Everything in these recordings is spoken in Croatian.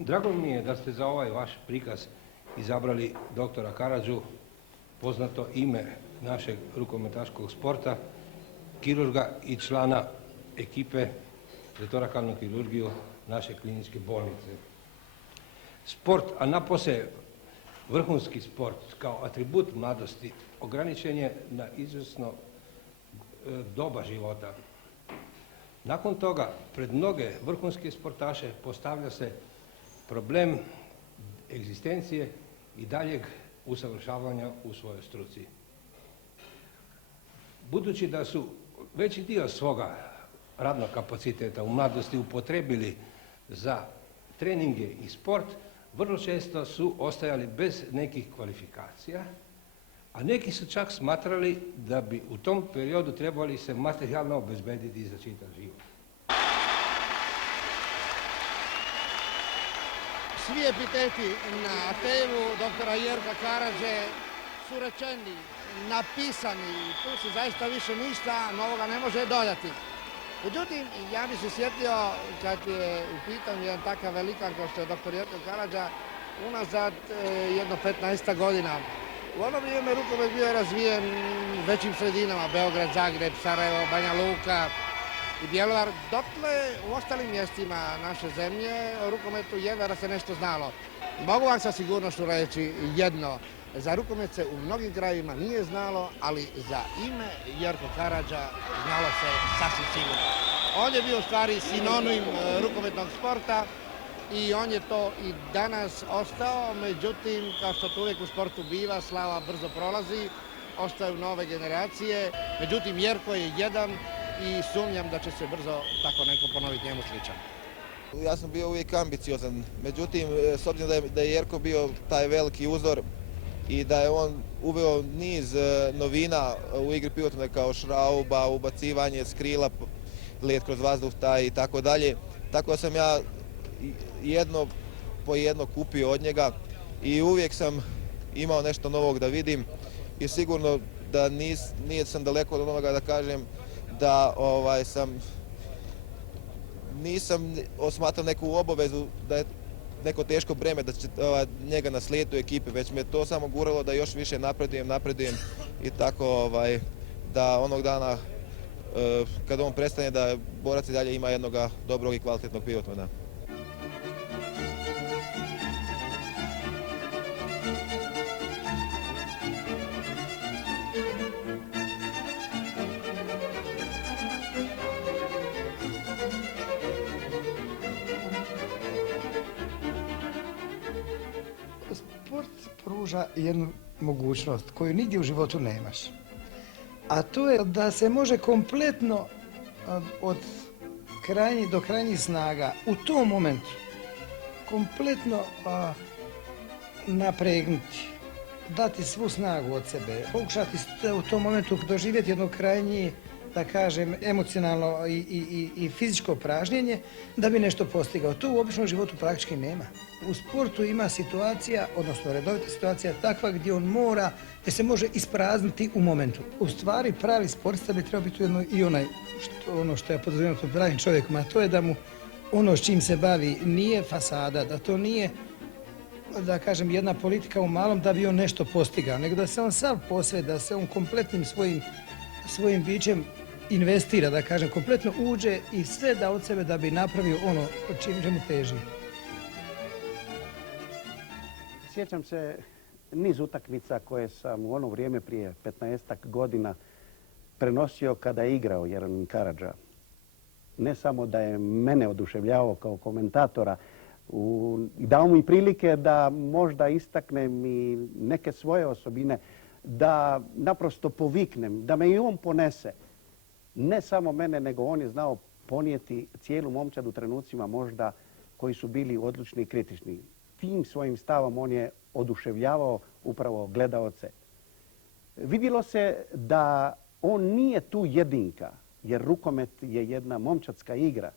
Drago mi je da ste za ovaj vaš prikaz izabrali doktora Karadžu, poznato ime našeg rukometaškog sporta, kirurga i člana ekipe za torakalnu kirurgiju naše kliničke bolnice. Sport, a napose vrhunski sport kao atribut mladosti, ograničen je na izvjesno doba života. Nakon toga, pred mnoge vrhunske sportaše postavlja se problem egzistencije i daljeg usavršavanja u svojoj struci. Budući da su veći dio svoga radnog kapaciteta u mladosti upotrebili za treninge i sport, vrlo često su ostajali bez nekih kvalifikacija, a neki su čak smatrali da bi u tom periodu trebali se materijalno obezbediti za čitav život. Svi epiteti na temu doktora Jerka Karadže su rečeni, napisani, tu se zaista više ništa novoga ne može dodati. Međutim, ja bi se sjetio kad je u pitanju jedan takav velikan kao što je doktor Jerko Karadža unazad jedno 15 godina. U ono vrijeme rukomet bio je razvijen u većim sredinama, Beograd, Zagreb, Sarajevo, Banja Luka i Bjelovar. Dotle u ostalim mjestima naše zemlje o rukometu jedva da se nešto znalo. Mogu vam sa sigurnošću reći jedno, za rukomet se u mnogim krajevima nije znalo, ali za ime Jerko Karadža znalo se sasvim sigurno. On je bio u stvari sinonim rukometnog sporta i on je to i danas ostao, međutim, kao što to uvijek u sportu biva, slava brzo prolazi, ostaju nove generacije, međutim, Jerko je jedan i sumnjam da će se brzo tako neko ponoviti njemu sličan. Ja sam bio uvijek ambiciozan, međutim, s obzirom da je Jerko bio taj veliki uzor i da je on uveo niz novina u igri pivotne kao šrauba, ubacivanje s krila, let kroz vazduh taj i tako dalje, tako da sam ja jedno po jedno kupio od njega i uvijek sam imao nešto novog da vidim i sigurno da nije sam daleko od onoga da kažem da nisam osmatrao neku obavezu da je neko teško breme da će njega naslijediti u ekipi, već me to samo guralo da još više napredujem i tako da onog dana kad on prestane da borac i dalje ima jednog dobrog i kvalitetnog pivotmana. Sport pruža jednu mogućnost koju nigdje u životu nemaš. A to je da se može kompletno od krajnjih do krajnjih snaga u tom momentu kompletno napregnuti, dati svu snagu od sebe, pokušati u tom momentu doživjeti jedno krajnje, da kažem, emocionalno i fizičko pražnjenje da bi nešto postigao. To u običnom životu praktički nema. U sportu ima situacija, odnosno redovita situacija takva gdje on mora, gdje se može isprazniti u momentu. U stvari pravi sportista bi trebao biti i ono što ja podrazumijem pod pravim čovjekom, a to je da mu ono s čim se bavi nije fasada, da to nije, da kažem, jedna politika u malom da bi on nešto postigao, nego da se on sav posveti, da se on kompletnim svojim bićem investira, da kažem, kompletno uđe i sve da od sebe da bi napravio ono čemu teži. Sjećam se niz utakmica koje sam u ono vrijeme prije 15-ak godina prenosio kada je igrao Jerko Karadža. Ne samo da je mene oduševljavao kao komentatora i dao mi prilike da možda istaknem i neke svoje osobine, da naprosto poviknem, da me i on ponese. Ne samo mene, nego on je znao ponijeti cijelu momčad u trenucima možda koji su bili odlučni i kritični. Tim svojim stavom on je oduševljavao upravo gledaoce. Vidjelo se da on nije tu jedinka, jer rukomet je jedna momčadska igra.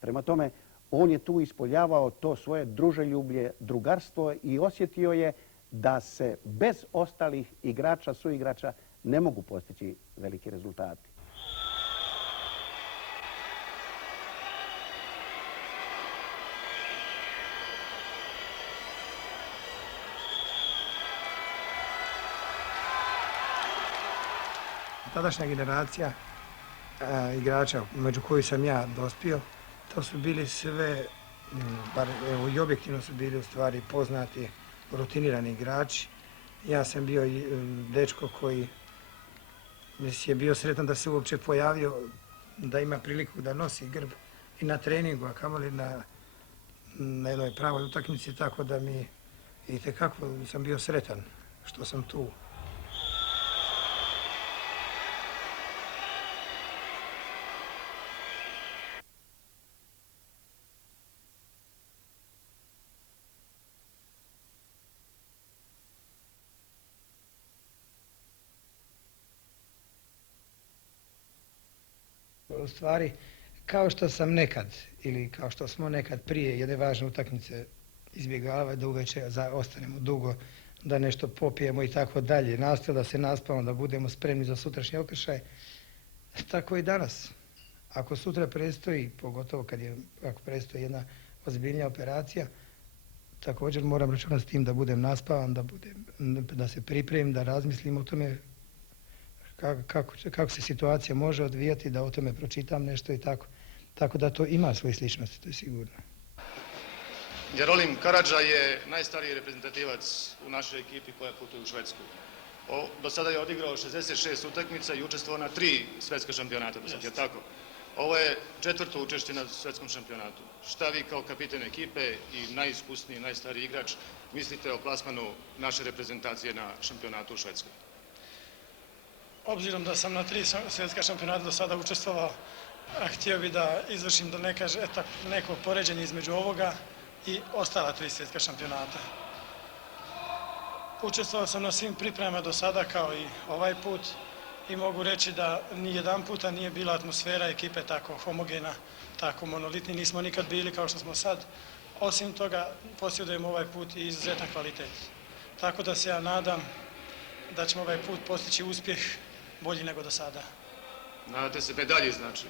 Prema tome, on je tu ispoljavao to svoje druželjublje, drugarstvo i osjetio je da se bez ostalih igrača, suigrača ne mogu postići veliki rezultati. tadašnja generacija igrača među koju sam ja dospio, to su bili sve, bar evo i objektivno su bili u stvari poznati, rutinirani igrači. Ja sam bio dečko koji je bio sretan da se uopće pojavio, da ima priliku da nosi grb i na treningu, a kamoli na jednoj pravoj utakmici, tako da mi itekako sam bio sretan što sam tu. U stvari, kao što sam nekad, ili kao što smo nekad prije jedne važne utakmice izbjegavali da uveče ostanemo dugo, da nešto popijemo i tako dalje, nastojimo da se naspavamo, da budemo spremni za sutrašnji okršaj, tako i danas. Ako sutra predstoji, pogotovo ako predstoji jedna ozbiljnija operacija, također moram računati s tim da budem naspavan, da se pripremim, da razmislim o tome kako se situacija može odvijati, da o tome pročitam nešto i tako. Tako da to ima svoje sličnosti, to je sigurno. Jerolim Karadža je najstariji reprezentativac u našoj ekipi koja putuje u Švedsku. Do sada je odigrao 66 utakmica i učestvovao na 3 svjetska šampionata do sada, je tako? Ovo je 4. učešće na svjetskom šampionatu. Šta vi kao kapiten ekipe i najiskusniji, najstariji igrač mislite o plasmanu naše reprezentacije na šampionatu u Švedskoj? Obzirom da sam na 3 svjetska šampionata do sada učestvovao, htio bih da izvršim neko poređenje između ovoga i ostala 3 svjetska šampionata. Učestvovao sam na svim pripremama do sada kao i ovaj put i mogu reći da ni jedan puta nije bila atmosfera ekipe tako homogena, tako monolitni, nismo nikad bili kao što smo sad. Osim toga, posjedujemo ovaj put i izuzetan kvalitet. Tako da se ja nadam da ćemo ovaj put postići uspjeh bolji nego do sada. Nadate se medalji, znači?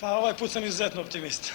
Pa ovaj put sam izuzetno optimist.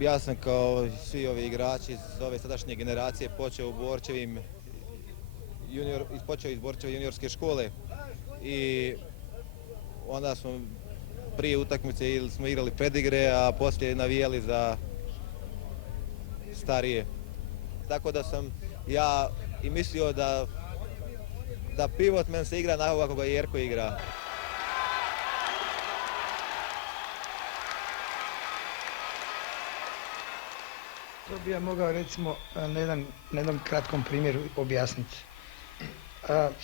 Ja sam kao svi ovi igrači iz ove sadašnje generacije počeo iz Borčeve juniorske škole i onda smo prije utakmice ili smo igrali predigre, a poslije navijali za starije. Tako da sam ja i mislio da pivot men se igra na kako ga Jerko igra. To bi ja mogao recimo na jednom kratkom primjeru objasniti.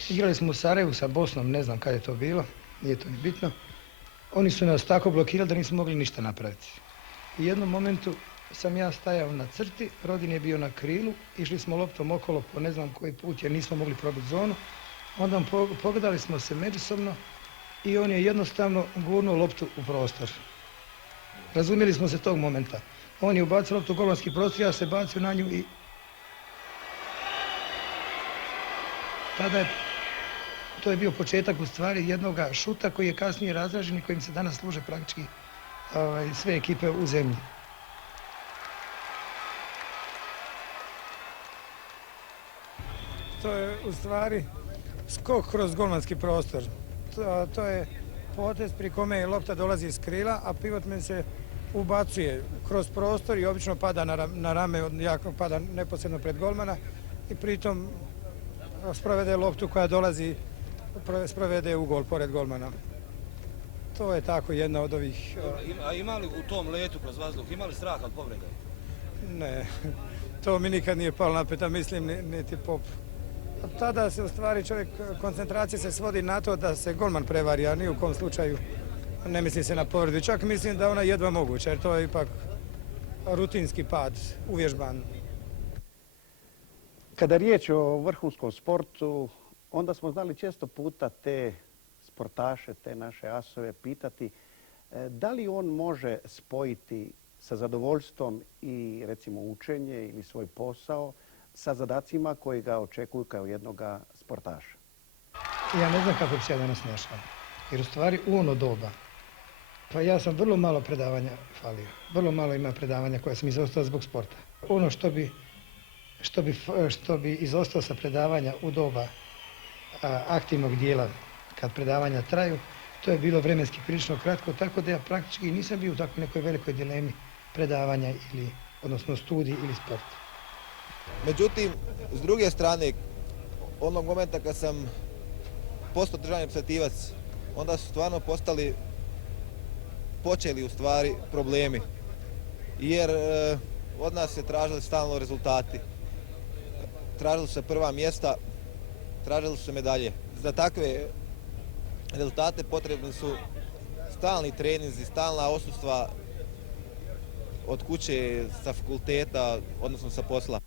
Igrali smo u Sarajevu sa Bosnom, ne znam kad je to bilo, nije to ni bitno. Oni su nas tako blokirali da nismo mogli ništa napraviti. U jednom momentu sam ja stajao na crti, Rodin je bio na krilu, išli smo loptom okolo po ne znam koji put jer nismo mogli probiti zonu. Onda pogledali smo se međusobno i on je jednostavno gurnuo loptu u prostor. Razumjeli smo se tog momenta. On je ubacio loptu u golmanski prostor, ja se bacio na nju i to je bio početak u stvari jednog šuta koji je kasnije razražen i kojim se danas služe praktički sve ekipe u zemlji. To je u stvari skok kroz golmanski prostor. To je potez pri kome lopta dolazi iz krila, a pivotmen se ubacuje kroz prostor i obično pada na rame, jako pada neposredno pred golmana i pritom sprovede loptu koja dolazi, sprovede u gol pored golmana. To je tako jedna od ovih... A ima li u tom letu kroz vazduh, ima li straha od povrede? Ne, to mi nikad nije palo na pamet, a mislim niti pop. Tada se u stvari koncentracija se svodi na to da se golman prevari, a ni u kom slučaju ne misli se na povredu. Čak mislim da ona jedva moguća, jer to je ipak rutinski pad, uvježban. Kada je riječ o vrhunskom sportu, onda smo znali često puta te sportaše, te naše asove pitati da li on može spojiti sa zadovoljstvom i recimo učenje ili svoj posao sa zadacima koji ga očekuju kao jednoga sportaša. Ja ne znam kako bi se ja danas našao, jer u stvari u ono doba, pa ja sam vrlo malo predavanja falio, vrlo malo ima predavanja koja sam izostao zbog sporta. Ono što bi izostao sa predavanja u doba aktivnog dijela, kad predavanja traju, to je bilo vremenski prilično kratko, tako da ja praktički nisam bio u tako nekoj velikoj dilemi predavanja odnosno studij ili sport. Međutim, s druge strane, onog momenta kad sam postao državni reprezentativac, onda su stvarno počeli u stvari problemi. Jer od nas se tražili stalno rezultati. Tražili su se prva mjesta, tražili su se medalje. Za takve rezultate potrebni su stalni treninzi, stalna odsustva od kuće, sa fakulteta, odnosno sa posla.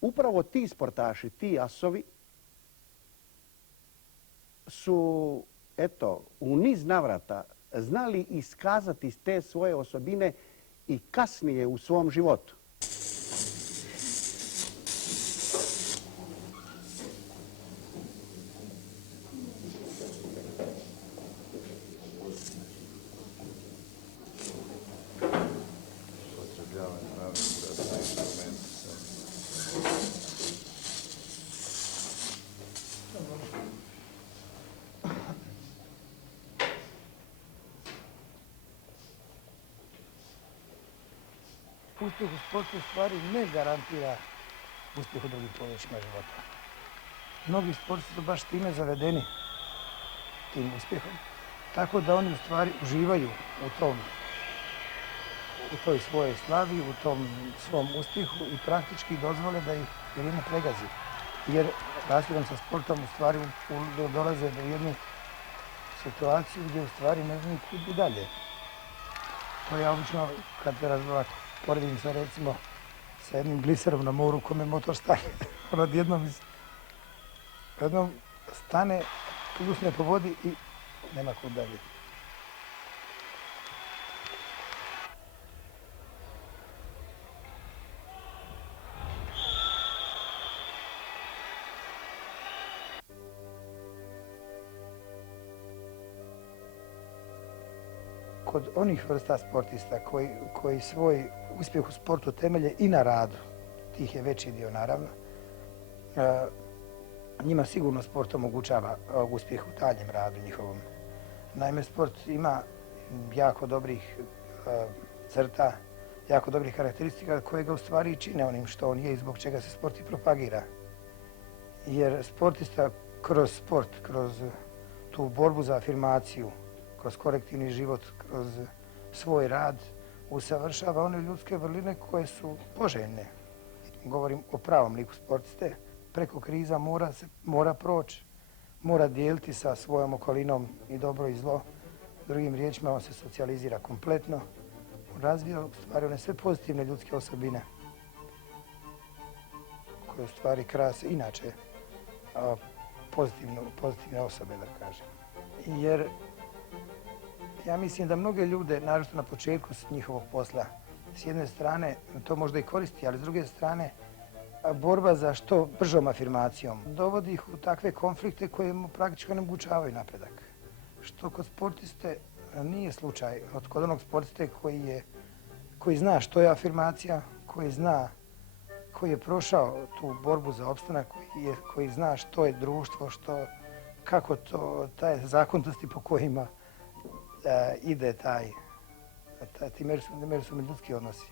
Upravo ti sportaši, ti asovi su, eto, u niz navrata znali iskazati te svoje osobine i kasnije u svom životu. Uspjeh u sportu u stvari ne garantira uspjeh u drugim područjima života. Mnogi sportisti su baš time zavedeni, tim uspjehom, tako da oni u stvari uživaju u toj svojoj slavi, u tom svom uspjehu i praktički dozvole da ih vrijeme pregazi. Jer raskidom sa sportom u stvari dolaze do jednu situaciju gdje u stvari ne znaju kud bi dalje. To ja obično kad poredim se recimo sa jednim gliserom na moru kome motor stane. On odjednom stane, pljusne po vodi i nema kud dalje. Kod onih vrsta sportista koji svoj uspjeh u sportu temelje i na radu, tih je veći dio naravno, njima sigurno sport omogućava uspjeh u daljem radu njihovom. Naime, sport ima jako dobrih crta, jako dobrih karakteristika koje ga u stvari čine onim što on je i zbog čega se sport i propagira. Jer sportista kroz sport, kroz tu borbu za afirmaciju, kroz kolektivni život, kroz svoj rad, usavršava one ljudske vrline koje su poželjne. Govorim o pravom liku sportiste. Preko kriza mora proći, mora dijeliti sa svojom okolinom i dobro i zlo. Drugim riječima, on se socijalizira kompletno. Razvija u stvari one sve pozitivne ljudske osobine koje u stvari krase inače pozitivne osobe, da kažem. Jer ja mislim da mnoge ljude, naročito na početku njihovog posla, s jedne strane to možda i koristi, ali s druge strane borba za što bržom afirmacijom dovodi ih u takve konflikte koje mu praktički onemogućavaju napredak. Što kod sportiste nije slučaj. Kod onog sportiste koji zna što je afirmacija, koji je prošao tu borbu za opstanak, koji zna što je društvo, kako to, taj zakonitosti po kojima ide ti međusobni ljudski odnosi.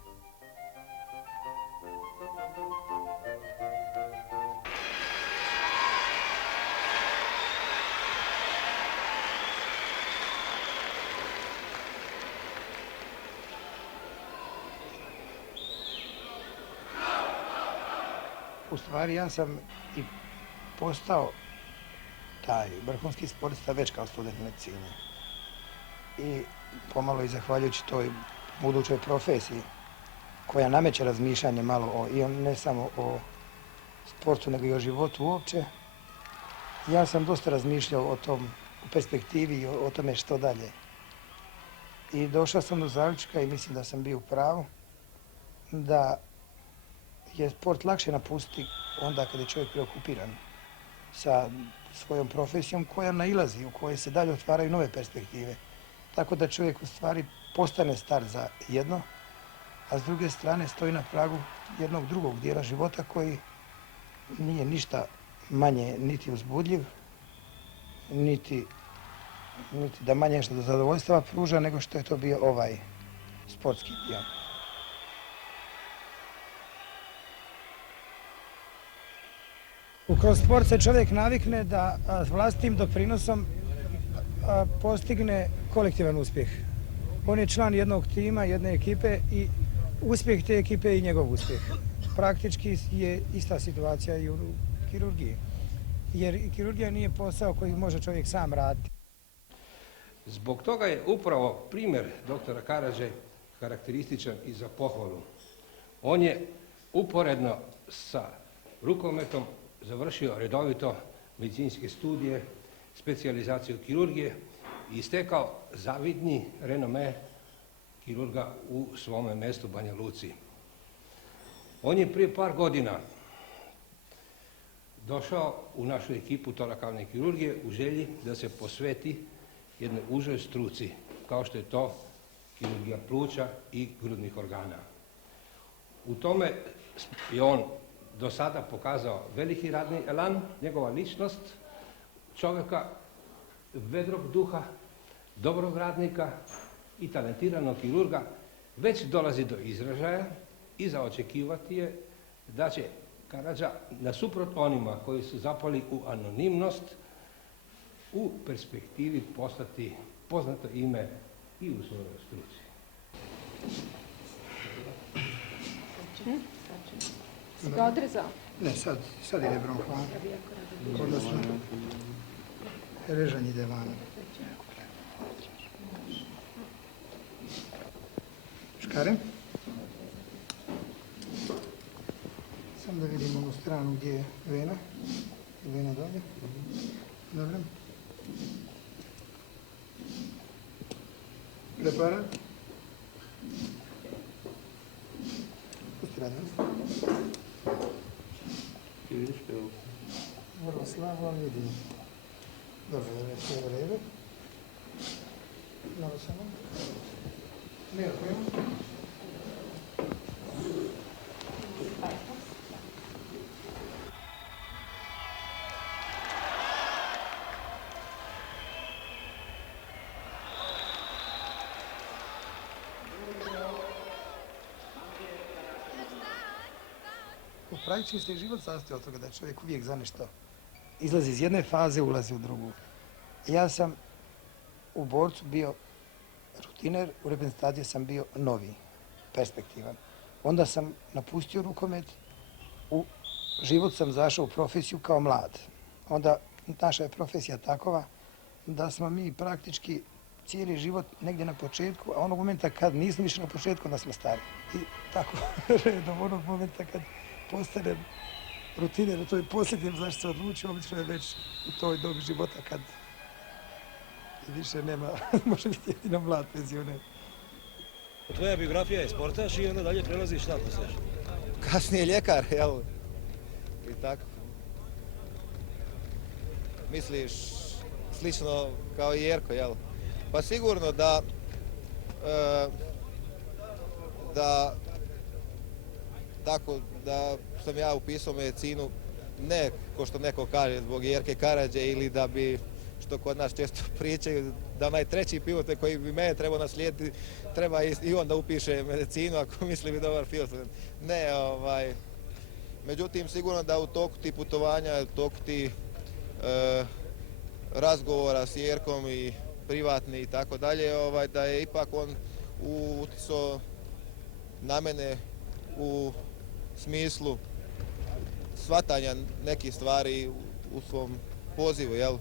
U stvari ja sam i postao taj vrhunski sportista već kao student medicine. I pomalo i zahvaljujući toj budućoj profesiji koja nameće razmišljanje malo ne samo o sportu nego i o životu uopće, ja sam dosta razmišljao o tom, u perspektivi i o tome što dalje. I došao sam do zaključka i mislim da sam bio u pravu da je sport lakše napustiti onda kada je čovjek preokupiran sa svojom profesijom koja nailazi, u kojoj se dalje otvaraju nove perspektive. Tako da čovjek u stvari postane star za jedno, a s druge strane stoji na pragu jednog drugog dijela života koji nije ništa manje niti uzbudljiv, niti da manje nešto do zadovoljstva pruža nego što je to bio ovaj sportski dio. Kroz sport se čovjek navikne da s vlastitim doprinosom postigne kolektivan uspjeh. On je član jednog tima, jedne ekipe i uspjeh te ekipe je i njegov uspjeh. Praktički je ista situacija i u kirurgiji. Jer kirurgija nije posao koji može čovjek sam raditi. Zbog toga je upravo primjer doktora Karadže karakterističan i za pohvalu. On je uporedno sa rukometom završio redovito medicinske studije, specijalizaciju kirurgije i stekao zavidni renome kirurga u svome mjestu Banja Luci. On je prije par godina došao u našu ekipu torakalne kirurgije u želji da se posveti jednoj užoj struci, kao što je to kirurgija pluća i grudnih organa. U tome je on do sada pokazao veliki radni elan, njegova ličnost, čovjeka vedrog duha, dobrog radnika i talentiranog kirurga već dolazi do izražaja i za očekivati je da će Karadža, nasuprot onima koji su zapali u anonimnost, u perspektivi postati poznato ime i u svojoj struci. Si ga odrezao? Ne, sad ide bronhvan. Odnosno, režanje ide van. Škare. Samo da vidimo onu stranu gdje je vena. Vena dolje. Dobro. Preparat. Pusti radno. Vrlo slabo, ali vidim. Dobro, sve u redu. Malo samo. Ne otkrijemo. Praktički se život sastoji od toga da čovjek uvijek za nešto izlazi iz jedne faze, ulazi u drugu. Ja sam u borcu bio rutiner, u reprezentaciji sam bio novi, perspektivan. Onda sam napustio rukomet, u život sam zašao u profesiju kao mlad. Onda naša je profesija takova da smo mi praktički cijeli život negdje na početku, a onog momenta kad nismo više na početku, onda smo stari. I tako redom onog momenta kad postane rutiner, to je posljednjem zašto se odlučio, obično je već u toj dobi života kad više nema, može biti jedino mlad penzioner. Tvoja biografija je sportaš i onda dalje prelaziš šta posleš? Kasnije ljekar, jel? I tako. Misliš slično kao i Jerko, jel? Pa sigurno da tako da sam ja upisao medicinu ne, ko što neko kaže, zbog Jerke Karadže ili da bi, što kod nas često pričaju, da onaj treći pivot koji bi mene trebao naslijediti, treba i on da upiše medicinu ako misli bi dobar pivot. Ne, međutim, sigurno da u toku tih putovanja, u toku tih razgovora s Jerkom i privatni i tako dalje, da je ipak on utjecao na mene u smislu shvatanja nekih stvari u svom pozivu, jel?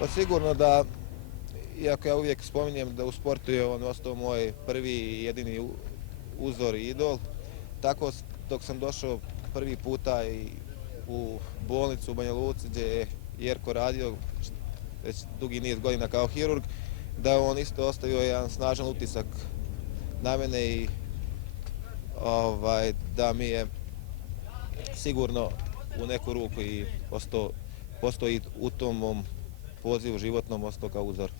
Pa sigurno da, iako ja uvijek spominjem da u sportu je on ostao moj prvi i jedini uzor i idol, tako dok sam došao prvi puta i u bolnicu u Banja Luci gdje je Jerko radio već dugi niz godina kao hirurg, da je on isto ostavio jedan snažan utisak na mene i da mi je sigurno u neku ruku i postao i u tom mom pozivu životnom ostao kao uzor.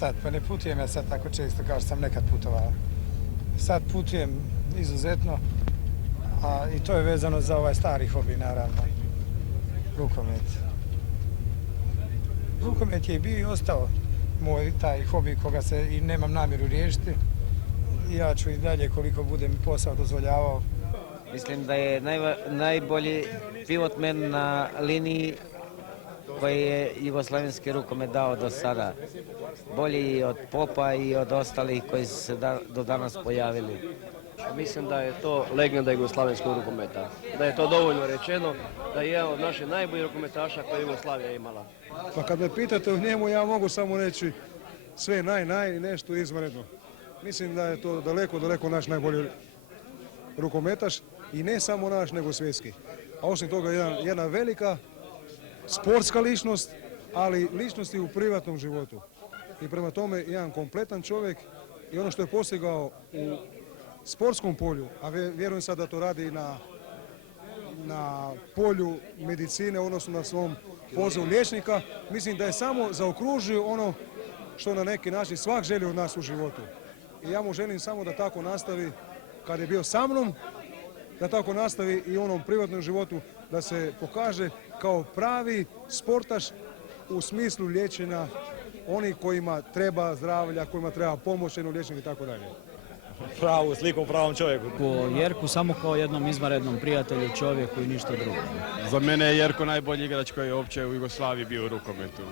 Sad, pa ne putujem ja sad tako često kao što sam nekad putovao. Sad putujem izuzetno, a i to je vezano za ovaj stari hobi, naravno, rukomet. Rukomet je bio i ostao moj taj hobi koga se i nemam namjeru riješiti. I ja ću i dalje koliko bude mi posao dozvoljavao. Mislim da je najbolji pivotmen na liniji koji je jugoslavenski rukomet dao do sada. Bolji od Popa i od ostalih koji su se do danas pojavili. Mislim da je to legenda jugoslavenskog rukometa. Da je to dovoljno rečeno, da je jedan od naših najboljih rukometaša koje je Jugoslavija imala. Pa kad me pitate o njemu, ja mogu samo reći sve naj i nešto izvanredno. Mislim da je to daleko naš najbolji rukometaš i ne samo naš, nego svjetski. A osim toga jedna velika sportska ličnost, ali ličnost i u privatnom životu. I prema tome jedan kompletan čovjek i ono što je postigao u sportskom polju, a vjerujem sad da to radi na polju medicine, odnosno na svom pozivu liječnika, mislim da je samo zaokružio ono što na neki način svak želi od nas u životu. I ja mu želim samo da tako nastavi kad je bio sa mnom, da tako nastavi i u onom privatnom životu, da se pokaže kao pravi sportaš u smislu liječenja oni kojima treba zdravlja, kojima treba pomoć, jedno liječenje i tako dalje. Pravu sliku, pravom čovjeku. Po Jerku samo kao jednom izvanrednom prijatelju, čovjeku i ništa drugo. Za mene je Jerko najbolji igrač koji je uopće u Jugoslaviji bio u rukometu.